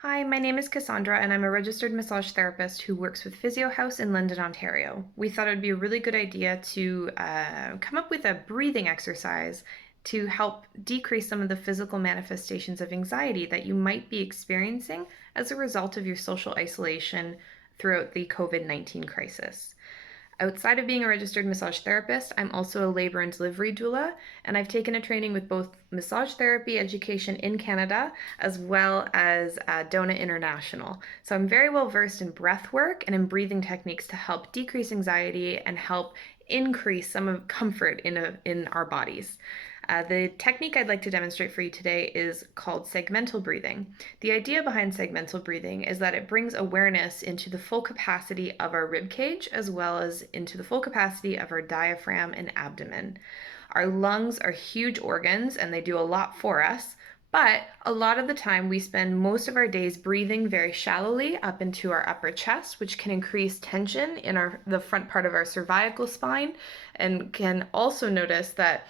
Hi, my name is Cassandra and I'm a registered massage therapist who works with Physio House in London, Ontario. We thought it would be a really good idea to come up with a breathing exercise to help decrease some of the physical manifestations of anxiety that you might be experiencing as a result of your social isolation throughout the COVID-19 crisis. Outside of being a registered massage therapist, I'm also a labor and delivery doula, and I've taken a training with both massage therapy education in Canada as well as DONA International. So I'm very well versed in breath work and in breathing techniques to help decrease anxiety and help increase some of comfort in our bodies. The technique I'd like to demonstrate for you today is called segmental breathing. The idea behind segmental breathing is that it brings awareness into the full capacity of our rib cage as well as into the full capacity of our diaphragm and abdomen. Our lungs are huge organs and they do a lot for us, but a lot of the time we spend most of our days breathing very shallowly up into our upper chest, which can increase tension in the front part of our cervical spine, and can also notice that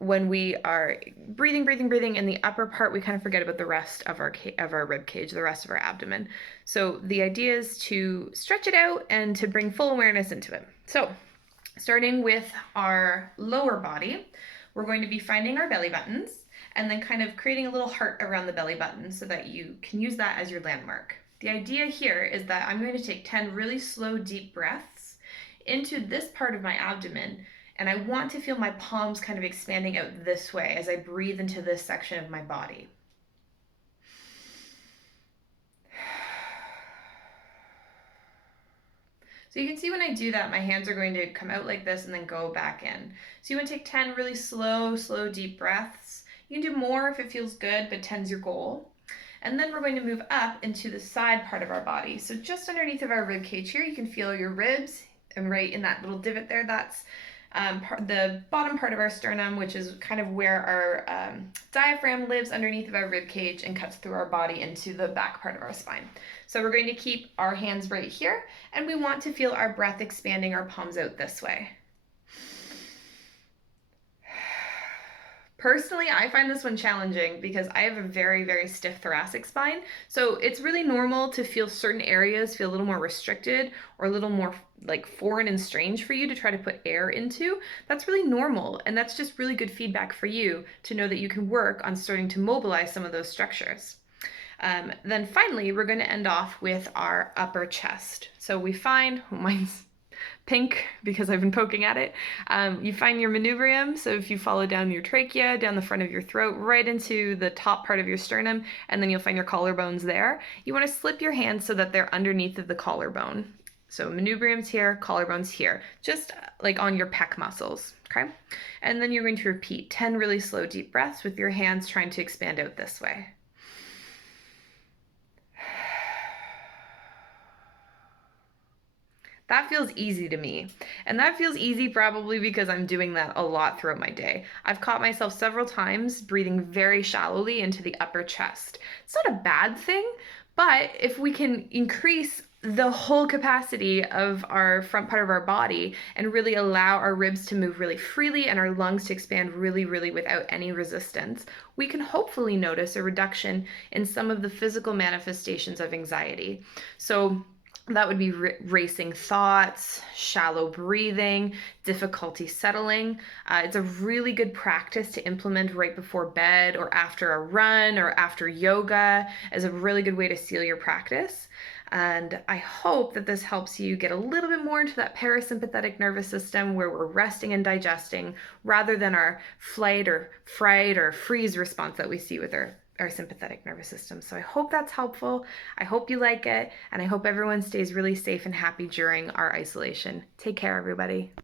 when we are breathing in the upper part, we kind of forget about the rest of our rib cage, the rest of our abdomen. So the idea is to stretch it out and to bring full awareness into it. So starting with our lower body, we're going to be finding our belly buttons and then kind of creating a little heart around the belly button so that you can use that as your landmark. The idea here is that I'm going to take 10 really slow, deep breaths into this part of my abdomen, and I want to feel my palms kind of expanding out this way as I breathe into this section of my body. So you can see when I do that, my hands are going to come out like this and then go back in. So you want to take 10 really slow, deep breaths. You can do more if it feels good, but 10's your goal. And then we're going to move up into the side part of our body. So just underneath of our rib cage here, you can feel your ribs, and right in that little divot there, that's the bottom part of our sternum, which is kind of where our diaphragm lives underneath of our rib cage and cuts through our body into the back part of our spine. So we're going to keep our hands right here, and we want to feel our breath expanding our palms out this way. Personally, I find this one challenging because I have a very stiff thoracic spine. So it's really normal to feel certain areas feel a little more restricted or a little more like foreign and strange for you to try to put air into. That's really normal. And that's just really good feedback for you to know that you can work on starting to mobilize some of those structures. Then finally, we're going to end off with our upper chest. So we find, mine's pink because I've been poking at it. You find your manubrium, so if you follow down your trachea, down the front of your throat, right into the top part of your sternum, and then you'll find your collarbones there. You want to slip your hands so that they're underneath of the collarbone. So manubrium's here, collarbone's here, just like on your pec muscles, okay? And then you're going to repeat 10 really slow, deep breaths with your hands trying to expand out this way. That feels easy to me. And that feels easy probably because I'm doing that a lot throughout my day. I've caught myself several times breathing very shallowly into the upper chest. It's not a bad thing, but if we can increase the whole capacity of our front part of our body and really allow our ribs to move really freely and our lungs to expand really without any resistance, we can hopefully notice a reduction in some of the physical manifestations of anxiety. So that would be racing thoughts, shallow breathing, difficulty settling. It's a really good practice to implement right before bed or after a run or after yoga as a really good way to seal your practice. And I hope that this helps you get a little bit more into that parasympathetic nervous system where we're resting and digesting rather than our flight or fright or freeze response that we see with our sympathetic nervous system. So I hope that's helpful. I hope you like it, and I hope everyone stays really safe and happy during our isolation. Take care, everybody.